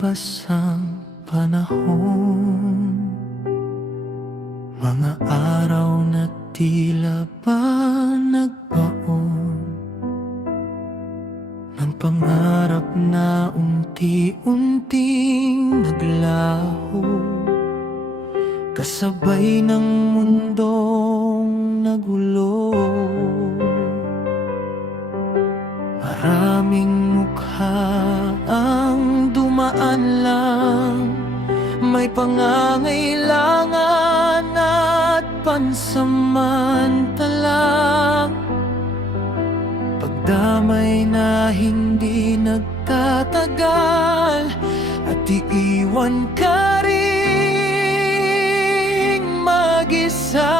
Lumipas ang panahon, mga araw na tila ba nagbaon ng pangarap na unti-unting naglaho, kasabay ng mundong nagulo. Maraming mukha ang dumaan lang, may pangangailangan at pansamantala, pagdamay na hindi nagtatagal, at iiwan ka ring mag-isa.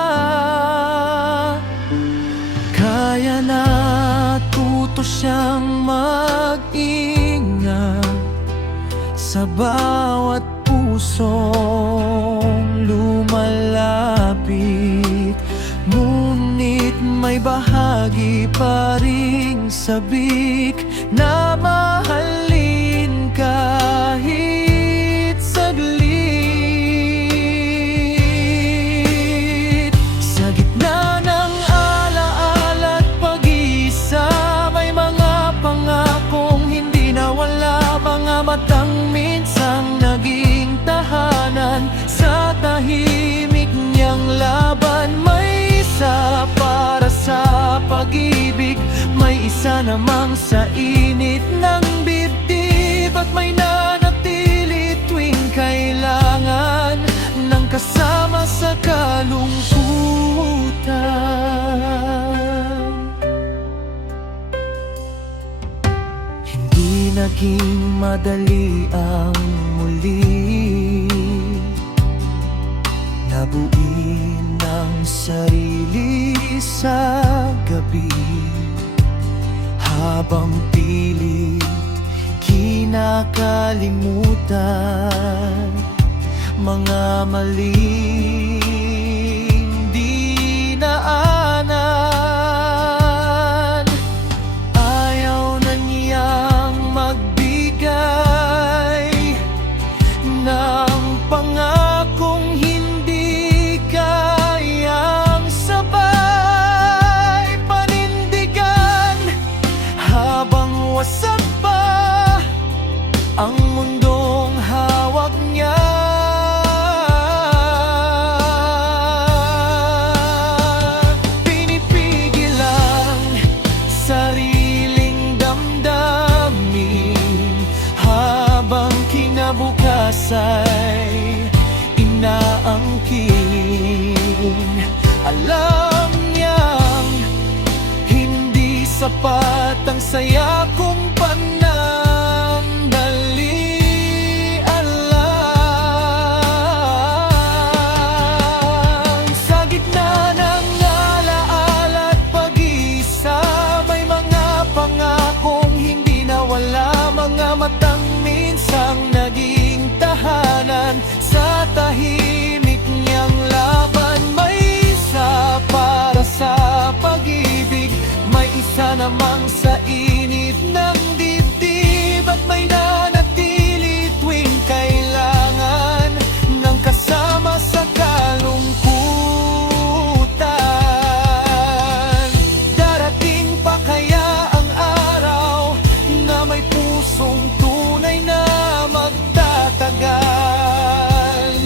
Kaya natuto siyang mag-ingat sa bawat pusong lumalapit, ngunit may bahagi pa ring sabik na mahalin kahit saglit. Sa gitna ng alaala at pag-iisa, may mga pangakong hindi nawala, mga matang minsang naging tahanan. Sa tahimik niyang laban, may isa para sa pag-ibig, may isa namang sa init ng dibdib, at may nanatili tuwing kailangan ng kasama sa kalungkutan. Hindi naging madali ang muli nabuin ang sarili sa gabi, habang pilit kinakalimutan mga maling dinaanan. Ayaw na niyang magbigay ng pangakong hindi kayang sabay panindigan, habang wasak pa ang mundong hawak niya. Pinipigil ang sariling damdamin, habang kinabukasan inaangkin. Alam niyang hindi sapat ang saya kung panandalian lang. Sa gitna ng alaala at pag-iisa, may mga pangakong hindi nawala, mga matang minsang naging tahanan. Sa tahimik niyang laban, may isa para sa pag-ibig, may isa namang sa init ng dibdib, at may nanatili tuwing kailangan ng kasama sa kalungkutan. Darating pa kaya ang araw na may pusong tunay na magtatagal,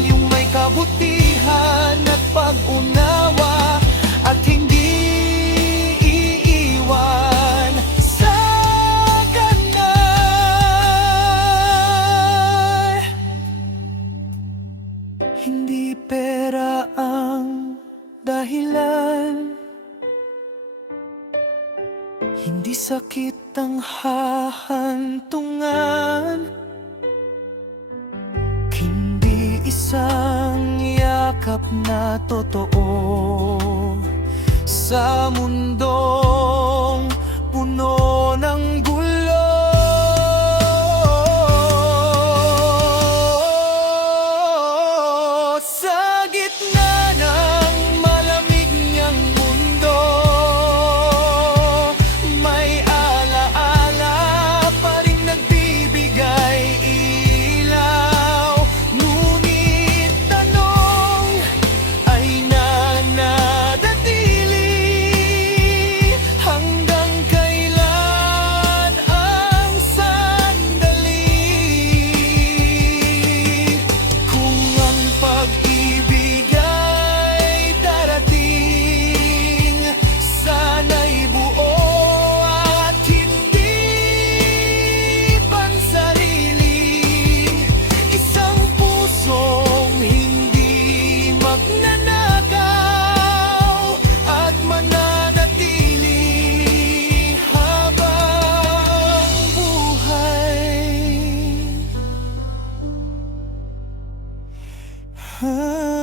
yung may kabutihan at pag-unawa, at hindi iiwan sa kanay. Hindi pera ang dahilan, hindi sakit ang hahantungan, hindi isang yakap na totoo sa mundong puno ng gulo. Sa gitna ng malamig niyang mundo, may alaala pa rin nagbibigay Ah.